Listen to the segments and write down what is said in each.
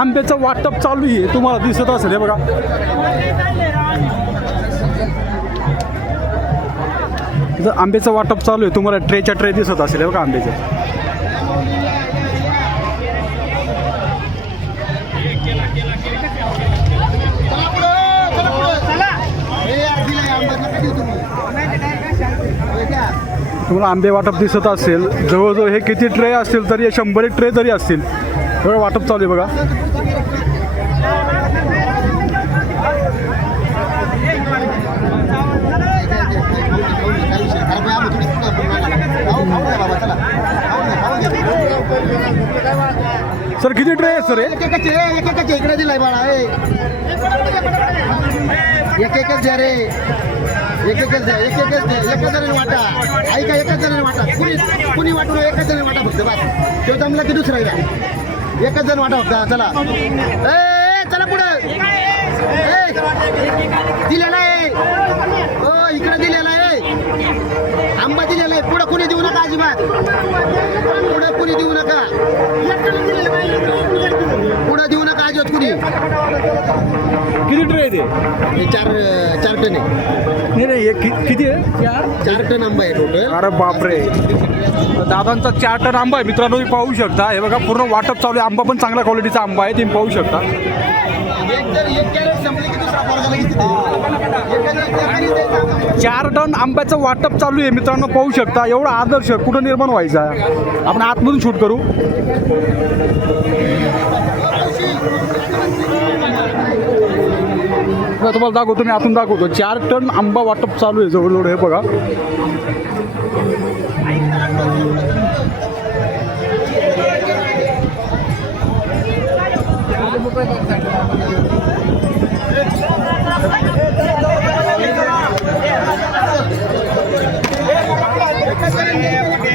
आंब्याचं वाटप चालू आहे. तुम्हाला दिसत असेल हे बघा. इथं आंब्याचं वाटप चालू आहे. तुम्हाला ट्रेच्या ट्रे दिसत असेल हे बघा आंब्याचे. तुम्हाला आंबे वाटप दिसत असेल. जवळजवळ हे किती ट्रे असतील तरी शंभर एक ट्रे तरी असतील. एवढं वाटप चालू आहे बघा. सर किती ट्रे आहेत सर हे? एकेकच आहे, एकेकच इकडे दिलाय बाळा ए. एक एकच द्या रे एक एकच द्या एक एकच द्या एकच जरी वाटा. ऐका एकच जरी वाटा. कुणी कुणी वाटून एकच जरी वाटा फक्त बस. तो जमला की दुसरा द्या एकच जण वाटा होता चला. ए, ए चला पुढे. दिलेला आहे हो इकडे दिलेला आहे. आंबा दिलेला आहे. पुढे कुणी देऊ नका अजिबात. पुढे कुणी देऊ नका. पुढे देऊ नका अजिबात कुणी. किती आहे? हे चार चार टन आहे. नाही नाही हे कि- किती आहे? चार? टन आंबा आहे टोटल अरे बापरे. दादांचा चार टन आंबा आहे. मित्रांनो तुम्ही पाहू शकता. हे बघा पूर्ण वाटप चालू आहे. आंबा पण चांगल्या क्वालिटीचा आंबा आहे. तुम्ही पाहू शकता. एक जर एक कॅरेट संपले की दुसरा एक. चार टन. आंब्याचं वाटप चालू आहे. मित्रांनो पाहू शकता. एवढा आदर्श कुठं निर्माण व्हायचा? आहे आपण आतमधून शूट करू. बघा, तुम्हाला दाखवतो मी आतून दाखवतो. चार टन आंबा वाटप चालू आहे जवळजवळ हे बघा.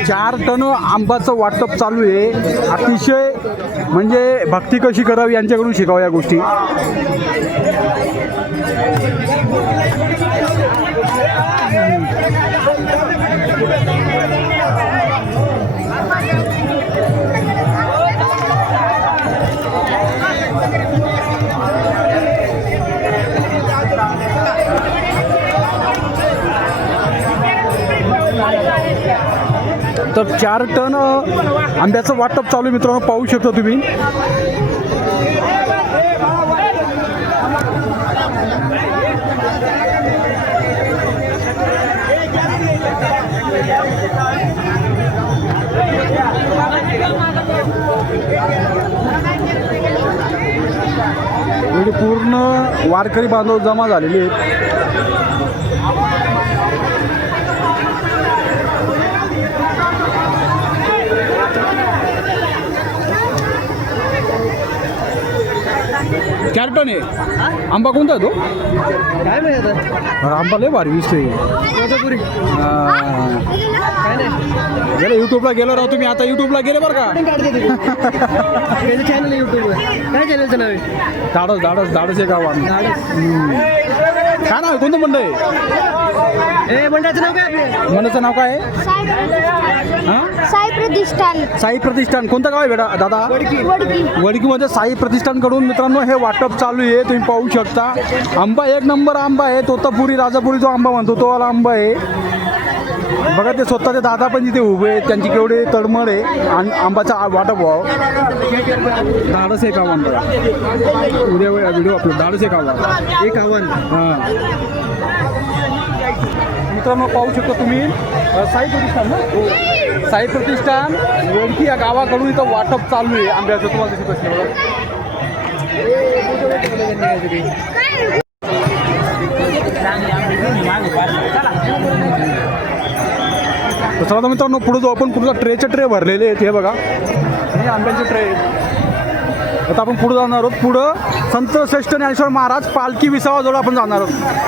चार टन आंबाचं वाटप चालू आहे. अतिशय म्हणजे भक्ती कशी करावी यांच्याकडून शिकावं या गोष्टी. तर चार टन आंब्याचं वाटप चालू आहे मित्रांनो पाहू शकता तुम्ही. पूर्ण वारकरी बांधव जमा झालेले आहेत. चार टन आहे आंबा कोणता तो? काय माहिती आंबा लय भारी दिसतोय. गेले युट्यूबला गेलो राव तुम्ही. आता युट्यूबला गेले बरं का? चॅनल युट्यूबवर काय चॅनलचं नाव आहे? धाडस धाडस धाडस आहे गावात. काय नाव कोणतं मंडळ आहे? नाव काय आपलं? मंडळाचं नाव काय? आहे साई हां? प्रतिष्ठान. साई प्रतिष्ठान. कोणतं गाव आहे बेटा? दादा? वडकी. वडकीमध्ये साई प्रतिष्ठानकडून मित्रांनो हे वाटप चालू आहे तुम्ही पाहू शकता. आंबा एक नंबर आंबा आहे तोतापुरी राजापुरी जो आंबा म्हणतो तो वाला आंबा आहे. बघा ते स्वतःचे दादा पण तिथे उभे आहेत त्यांची केवढी तळमळ आहे आणि आंबाचा वाटप व्हावं. धाडस आहे का म्हणतो उद्या व्हिडिओ आपलं धाडस आहे का एक आव्हान. हां. मित्रांनो पाहू शकता तुम्ही साई प्रतिष्ठान ना? हो. साई प्रतिष्ठान वडकी या गावाकडून इथं वाटप चालू आहे. आंब्याचं तुम्हाला दिसत असेल बघा. चला तर मित्रांनो पुढे जाऊ आपण. पुढचा ट्रेचे ट्रे भरलेले आहेत हे बघा. हे आंब्याचे ट्रे आहेत. आता आपण पुढे जाणार आहोत. पुढं संत श्रेष्ठ ज्ञानेश्वर महाराज पालखी विसावा जवळ आपण जाणार आहोत.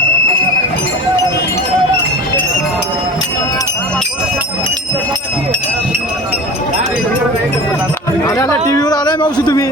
आलाय मावशी तुम्ही?